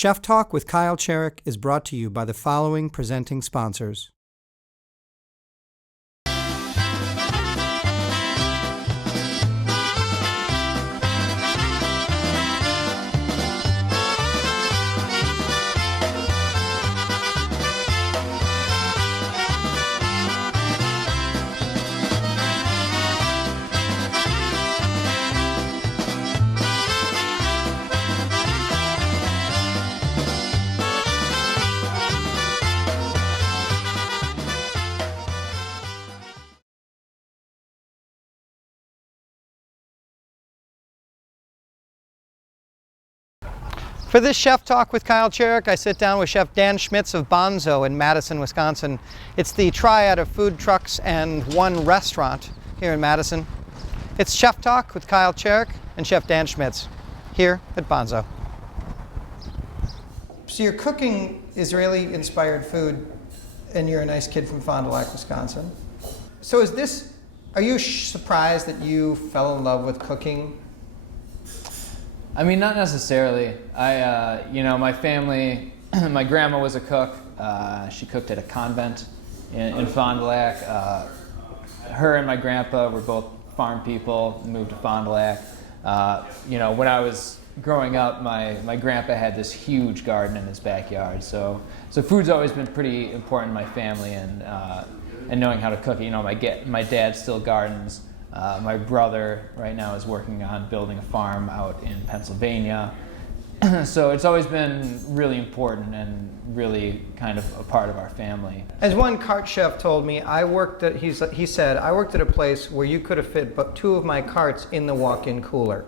Chef Talk with Kyle Cherek is brought to you by the following presenting sponsors. For this Chef Talk with Kyle Cherek, I sit down with Chef Dan Schmitz of Banzo in Madison, Wisconsin. It's the triad of food trucks and one restaurant here in Madison. It's Chef Talk with Kyle Cherek and Chef Dan Schmitz here at Banzo. So you're cooking Israeli-inspired food, and you're a nice kid from Fond du Lac, Wisconsin. So are you surprised that you fell in love with cooking? I mean, not necessarily. My family, my grandma was a cook. She cooked at a convent in Fond du Lac. Her and my grandpa were both farm people, moved to Fond du Lac. When I was growing up, my grandpa had this huge garden in his backyard. So food's always been pretty important in my family, and knowing how to cook. My dad still gardens. My brother right now is working on building a farm out in Pennsylvania. So it's always been really important and really kind of a part of our family. As one cart chef told me, he said, I worked at a place where you could have fit but two of my carts in the walk-in cooler.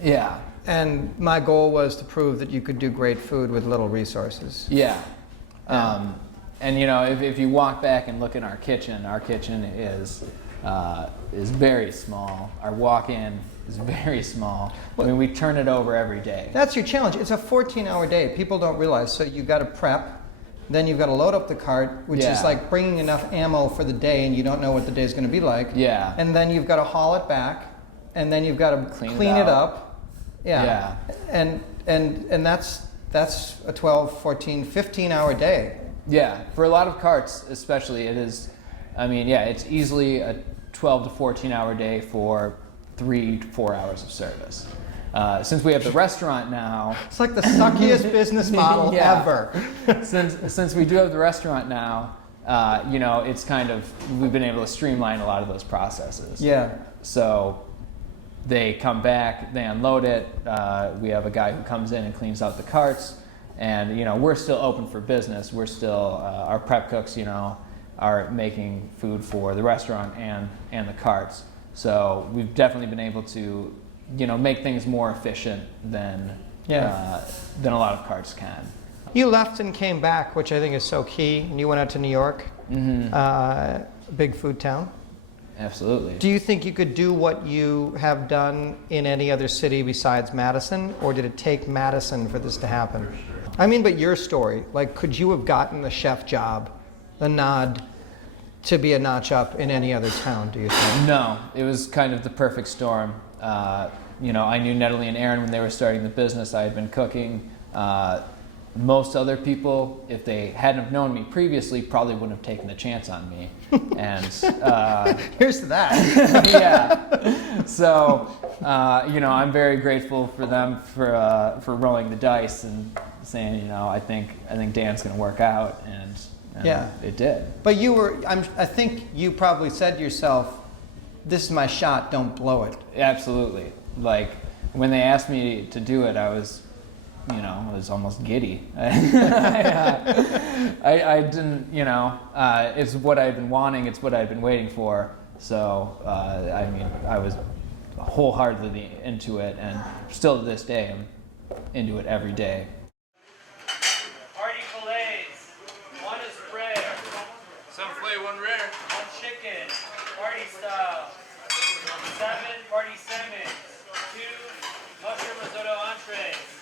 Yeah. And my goal was to prove that you could do great food with little resources. Yeah. If you walk back and look in our kitchen is very small. Our walk-in is very small. I mean, we turn it over every day. That's your challenge. It's a 14-hour day. People don't realize. So you've got to prep, then you've got to load up the cart, which is like bringing enough ammo for the day, and you don't know what the day's going to be like. Yeah. And then you've got to haul it back, and then you've got to clean it up. Yeah. And that's a 12, 14, 15-hour day. Yeah. For a lot of carts, especially, it is. I mean, it's easily a 12 to 14-hour day for 3 to 4 hours of service. Since we have the restaurant now, it's like the suckiest business model ever. Since we do have the restaurant now, it's kind of, we've been able to streamline a lot of those processes. Yeah. So they come back, they unload it. We have a guy who comes in and cleans out the carts, and we're still open for business. We're still our prep cooks, are making food for the restaurant and the carts. So we've definitely been able to, make things more efficient than a lot of carts can. You left and came back, which I think is so key, and you went out to New York, big food town. Absolutely. Do you think you could do what you have done in any other city besides Madison, or did it take Madison for this to happen? I mean, but your story, like, could you have gotten the chef job, the nod to be a notch up in any other town, do you think? No, it was kind of the perfect storm. I knew Natalie and Aaron when they were starting the business. I had been cooking. Most other people, if they hadn't have known me previously, probably wouldn't have taken a chance on me. And here's to that. Yeah. So, I'm very grateful for them for rolling the dice and saying, I think Dan's going to work out, and it did. But I think you probably said to yourself, this is my shot, don't blow it. Absolutely. Like, when they asked me to do it, I was almost giddy. I didn't, it's what I've been wanting, it's what I've been waiting for. So, I was wholeheartedly into it, and still to this day, I'm into it every day. Party fillets, 1 is rare. Some filet, 1 rare. 1 chicken, party style. 7 party salmon. 2 mushroom risotto entrees.